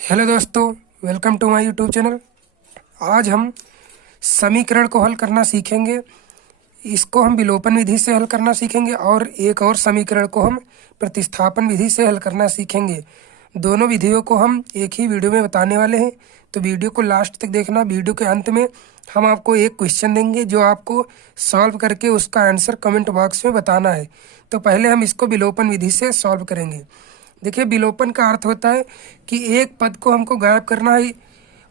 Hello दोस्तों, welcome to my YouTube channel. आज हम समीकरण को हल करना सीखेंगे। इसको हम विलोपन विधि से हल करना सीखेंगे और एक और समीकरण को हम प्रतिस्थापन विधि से हल करना सीखेंगे। दोनों विधियों को हम एक ही वीडियो में बताने वाले हैं, तो वीडियो को लास्ट तक देखना। वीडियो के अंत में हम आपको एक क्वेश्चन देंगे जो आपको सॉल्व करके उसका आंसर कमेंट बॉक्स में बताना है। तो पहले हम इसको विलोपन विधि से सॉल्व करेंगे। देखिए, विलोपन का अर्थ होता है कि एक पद को हमको गायब करना है,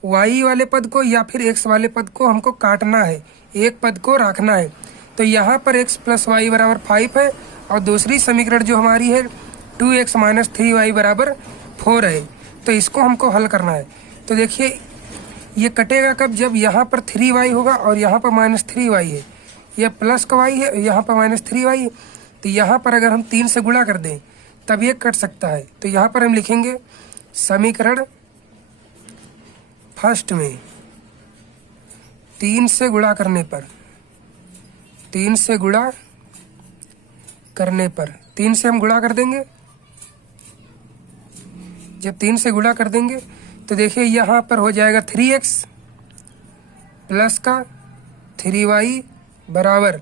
y वाले पद को या फिर x वाले पद को हमको काटना है, एक पद को रखना है। तो यहाँ पर x प्लस वाई बराबर 5 है और दूसरी समीकरण जो हमारी है 2x माइनस 3y बराबर 4 है। तो इसको हमको हल करना है। तो देखिए, ये कटेगा कब? जब यहाँ पर 3y होगा और यहाँ पर माइनस 3y है, यह प्लस का y है, यहाँ पर माइनस 3y है। तो यहाँ पर अगर हम 3 से गुणा कर दें तब ये कट सकता है। तो यहाँ पर हम लिखेंगे समीकरण फर्स्ट में 3 से गुणा करने पर 3 से हम गुणा कर देंगे। जब 3 से गुणा कर देंगे तो देखिए यहाँ पर हो जाएगा 3x प्लस का 3y बराबर,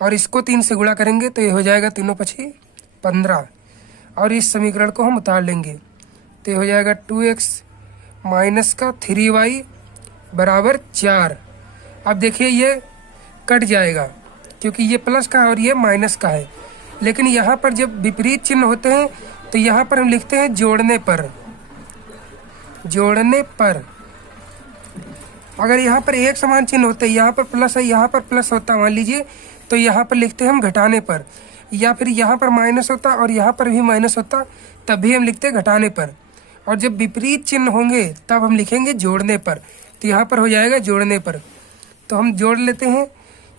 और इसको 3 से गुणा करेंगे तो ये हो जाएगा तीनों पछी 15, और इस समीकरण को हम उतार लेंगे तो ये हो जाएगा 2x माइनस का 3y बराबर 4। अब देखिए ये कट जाएगा क्योंकि ये प्लस का है और ये माइनस का है। लेकिन यहाँ पर जब विपरीत चिन्ह होते हैं तो यहाँ पर हम लिखते हैं जोड़ने पर। अगर यहाँ पर एक समान चिन्ह होते हैं, यहाँ पर प्लस है, यहाँ पर प्लस होता मान लीजिए, तो यहाँ पर लिखते हैं हम घटाने पर, या फिर यहाँ पर माइनस होता और यहाँ पर भी माइनस होता तब भी हम लिखते हैं घटाने पर। और जब विपरीत चिन्ह होंगे तब हम लिखेंगे जोड़ने पर। तो यहाँ पर हो जाएगा जोड़ने पर। तो हम जोड़ लेते हैं,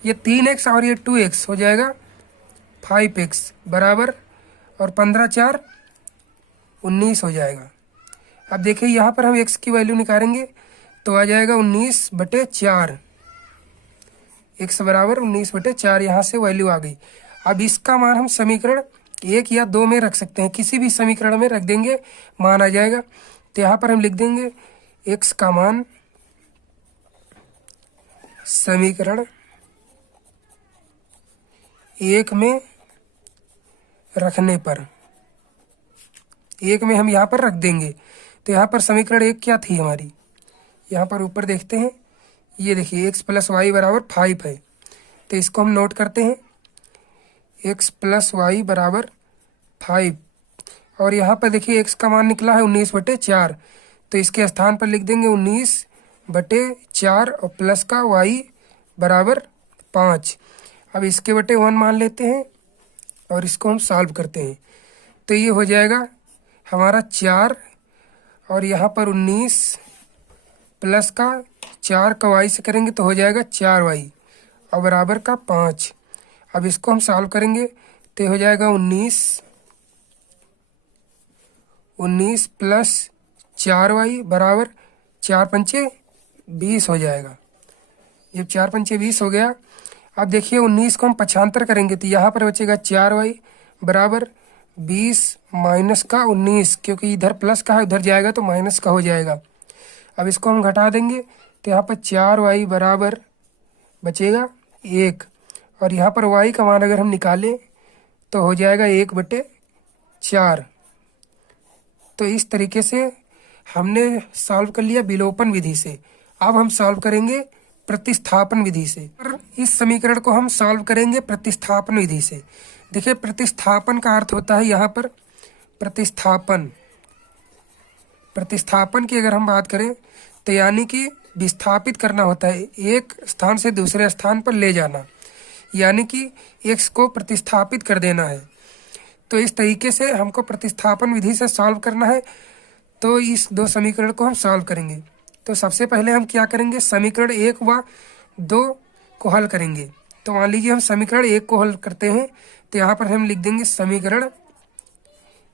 ये 3x और ये 2x हो जाएगा 5x बराबर, और 15 4 19 हो जाएगा। अब देखिए यहाँ पर हम x की वैल्यू निकालेंगे तो आ जाएगा 19/4, x बराबर 19/4। यहाँ से वैल्यू आ गई। अब इसका मान हम समीकरण 1 या 2 में रख सकते हैं, किसी भी समीकरण में रख देंगे, मान आ जाएगा। तो यहाँ पर हम लिख देंगे x का मान समीकरण 1 में रखने पर, 1 में हम यहाँ पर रख देंगे। तो यहाँ पर समीकरण 1 क्या थी हमारी, यहाँ पर ऊपर देखते हैं, ये देखिए x प्लस वाई बराबर 5 है। तो इसको हम नोट करते हैं, x प्लस वाई बराबर 5, और यहाँ पर देखिए x का मान निकला है 19/4। तो इसके स्थान पर लिख देंगे 19/4 और प्लस का y बराबर 5। अब इसके बटे 1 मान लेते हैं और इसको हम सॉल्व करते हैं। तो ये हो जाएगा हमारा 4, और यहाँ पर 19 प्लस का 4 का y से करेंगे तो हो जाएगा 4y और बराबर का 5। अब इसको हम सॉल्व करेंगे तो हो जाएगा 19 प्लस 4y बराबर 4 पंचे 20 हो जाएगा। जब 4 पंचे 20 हो गया, अब देखिए 19 को हम पक्षांतर करेंगे तो यहाँ पर बचेगा 4y बराबर 20 माइनस का 19, क्योंकि इधर प्लस का है उधर जाएगा तो माइनस का हो जाएगा। अब इसको हम घटा देंगे तो यहाँ पर 4y बराबर बचेगा 1, और यहाँ पर y का मान अगर हम निकालें तो हो जाएगा 1/4। तो इस तरीके से हमने सॉल्व कर लिया विलोपन विधि से। अब हम सॉल्व करेंगे प्रतिस्थापन विधि से। और इस समीकरण को हम सॉल्व करेंगे प्रतिस्थापन विधि से। देखिए, प्रतिस्थापन का अर्थ होता है यहाँ पर प्रतिस्थापन की अगर हम बात करें तो यानी कि विस्थापित करना होता है, एक स्थान से दूसरे स्थान पर ले जाना, यानी कि x को प्रतिस्थापित कर देना है। तो इस तरीके से हमको प्रतिस्थापन विधि से सॉल्व करना है। तो इस 2 समीकरण को हम सॉल्व करेंगे। तो सबसे पहले हम क्या करेंगे, समीकरण 1 व 2 को हल करेंगे। तो मान लीजिए हम समीकरण 1 को हल करते हैं तो यहाँ पर हम लिख देंगे समीकरण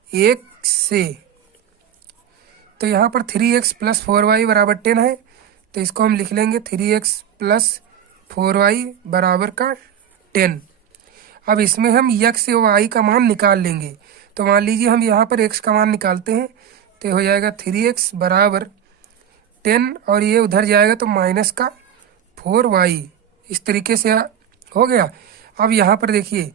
1 से, तो यहाँ पर 3x प्लस 4y बराबर 10 है, तो इसको हम लिख लेंगे 3x प्लस 4y बराबर का 10। अब इसमें हम x से y का मान निकाल लेंगे। तो मान लीजिए हम यहाँ पर x का मान निकालते हैं तो हो जाएगा 3x बराबर 10 और ये उधर जाएगा तो माइनस का 4y। इस तरीके से हो गया। अब यहाँ पर देखिए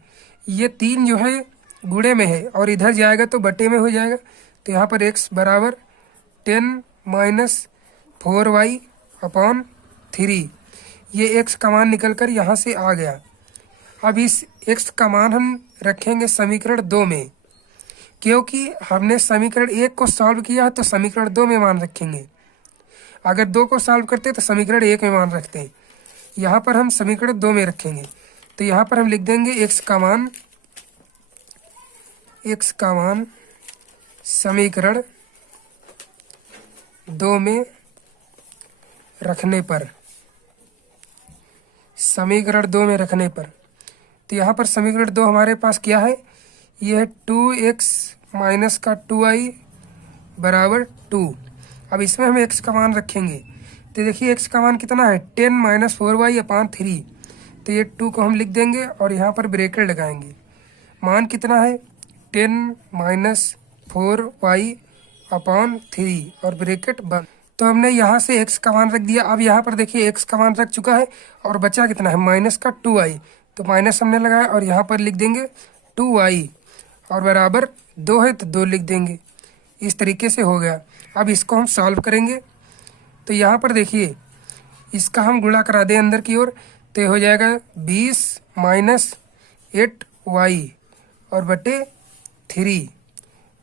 ये 3 जो है गुणे में है और इधर जाएगा तो बटे में हो जाएगा। तो यहाँ पर x बराबर 10 माइनस 4y अपॉन 3, ये x का मान निकल कर यहाँ से आ गया। अब इस x का मान हम रखेंगे समीकरण 2 में, क्योंकि हमने समीकरण 1 को सॉल्व किया है तो समीकरण 2 में मान रखेंगे। अगर 2 को सॉल्व करते तो समीकरण 1 में मान रखते हैं। यहाँ पर हम समीकरण 2 में रखेंगे। तो यहाँ पर हम लिख देंगे x का मान समीकरण 2 में रखने पर, समीकरण 2 में रखने पर। तो यहाँ पर समीकरण 2 हमारे पास क्या है, ये है 2x माइनस का 2y बराबर 2। अब इसमें हम x का मान रखेंगे। तो देखिए x का मान कितना है 10 माइनस 4y अपॉन 3। तो ये 2 को हम लिख देंगे और यहाँ पर ब्रैकेट लगाएंगे। मान कितना है 10 माइनस 4y अपॉन 3 और ब्रैकेट बंद। तो हमने यहाँ से x का मान रख दिया। अब यहाँ पर देखिए x का मान रख चुका है और बचा कितना है माइनस का 2y। तो माइनस हमने लगाया और यहाँ पर लिख देंगे 2y और बराबर 2 है तो 2 लिख देंगे। इस तरीके से हो गया। अब इसको हम सॉल्व करेंगे। तो यहाँ पर देखिए इसका हम गुणा करा दें अंदर की ओर, तो ये हो जाएगा 20 माइनस 8y और बटे 3,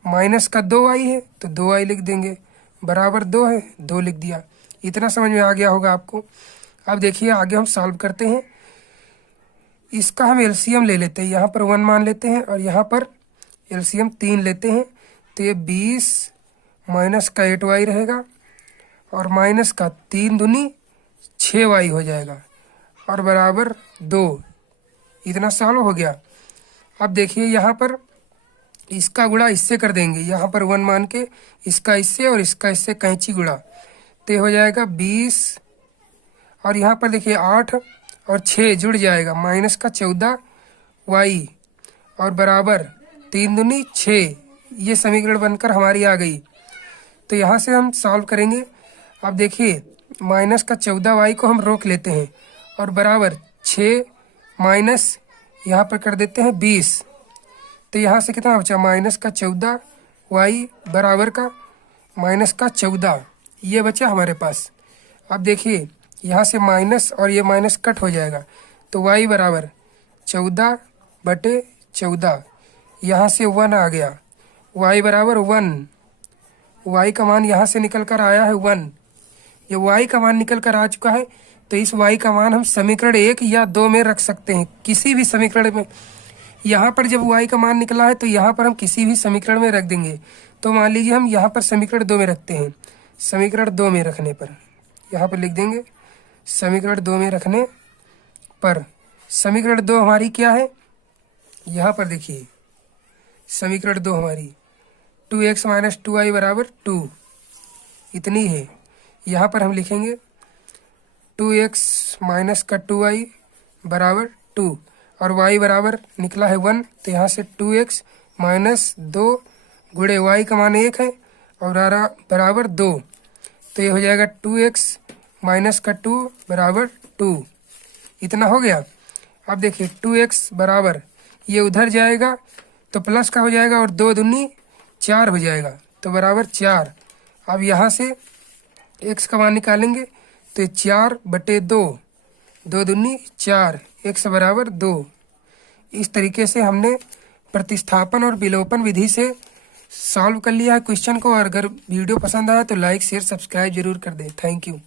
माइनस का 2y है तो 2y लिख देंगे, बराबर 2 है 2 लिख दिया। इतना समझ में आ गया होगा आपको। अब देखिए आगे हम सॉल्व करते हैं। इसका हम एलसीएम ले लेते हैं। यहाँ पर 1 मान लेते हैं और यहाँ पर एलसीएम 3 लेते हैं। तो ये 20 माइनस का 8y रहेगा और माइनस का 3 दूनी 6y हो जाएगा और बराबर 2। इतना सॉल्व हो गया। अब देखिए यहाँ पर इसका गुणा इससे कर देंगे। यहाँ पर 1 मान के इसका इससे और इसका इससे कैंची गुणा, तो हो जाएगा 20 और यहाँ पर देखिए 8 और 6 जुड़ जाएगा, माइनस का 14y और बराबर 3 दूनी 6। ये समीकरण बनकर हमारी आ गई। तो यहाँ से हम सॉल्व करेंगे। अब देखिए माइनस का 14y को हम रोक लेते हैं और बराबर 6 माइनस यहाँ पर कर देते हैं 20। तो यहाँ से कितना बचा माइनस का 14y बराबर का माइनस का 14, ये बचा हमारे पास। अब देखिए यहाँ से माइनस और ये माइनस कट हो जाएगा तो y बराबर 14 बटे 14, यहाँ से 1 आ गया, y बराबर 1। y का मान यहाँ से निकल कर आया है 1। ये y का मान निकल कर आ चुका है तो इस y का मान हम समीकरण 1 या 2 में रख सकते हैं, किसी भी समीकरण में। यहाँ पर जब y का मान निकला है तो यहाँ पर हम किसी भी समीकरण में रख देंगे। तो मान लीजिए हम यहाँ पर समीकरण 2 में रखते हैं। समीकरण 2 में रखने पर यहाँ पर लिख देंगे समीकरण 2 में रखने पर, समीकरण 2 हमारी क्या है, यहाँ पर देखिए समीकरण 2 हमारी 2x माइनस 2y बराबर 2 इतनी है। यहाँ पर हम लिखेंगे 2x माइनस का 2y बराबर 2 और y बराबर निकला है 1। तो यहाँ से 2x माइनस 2 गुणे y का मान 1 है और बराबर 2। तो ये हो जाएगा 2x माइनस का 2 बराबर 2। इतना हो गया। अब देखिए 2x बराबर ये उधर जाएगा तो प्लस का हो जाएगा और 2 दूनी 4 हो जाएगा तो बराबर 4। अब यहाँ से x का मान निकालेंगे तो 4 बटे 2, 2 दूनी 4, x बराबर 2। इस तरीके से हमने प्रतिस्थापन और विलोपन विधि से सॉल्व कर लिया है क्वेश्चन को। और अगर वीडियो पसंद आया तो लाइक शेयर सब्सक्राइब जरूर कर दें। Thank you.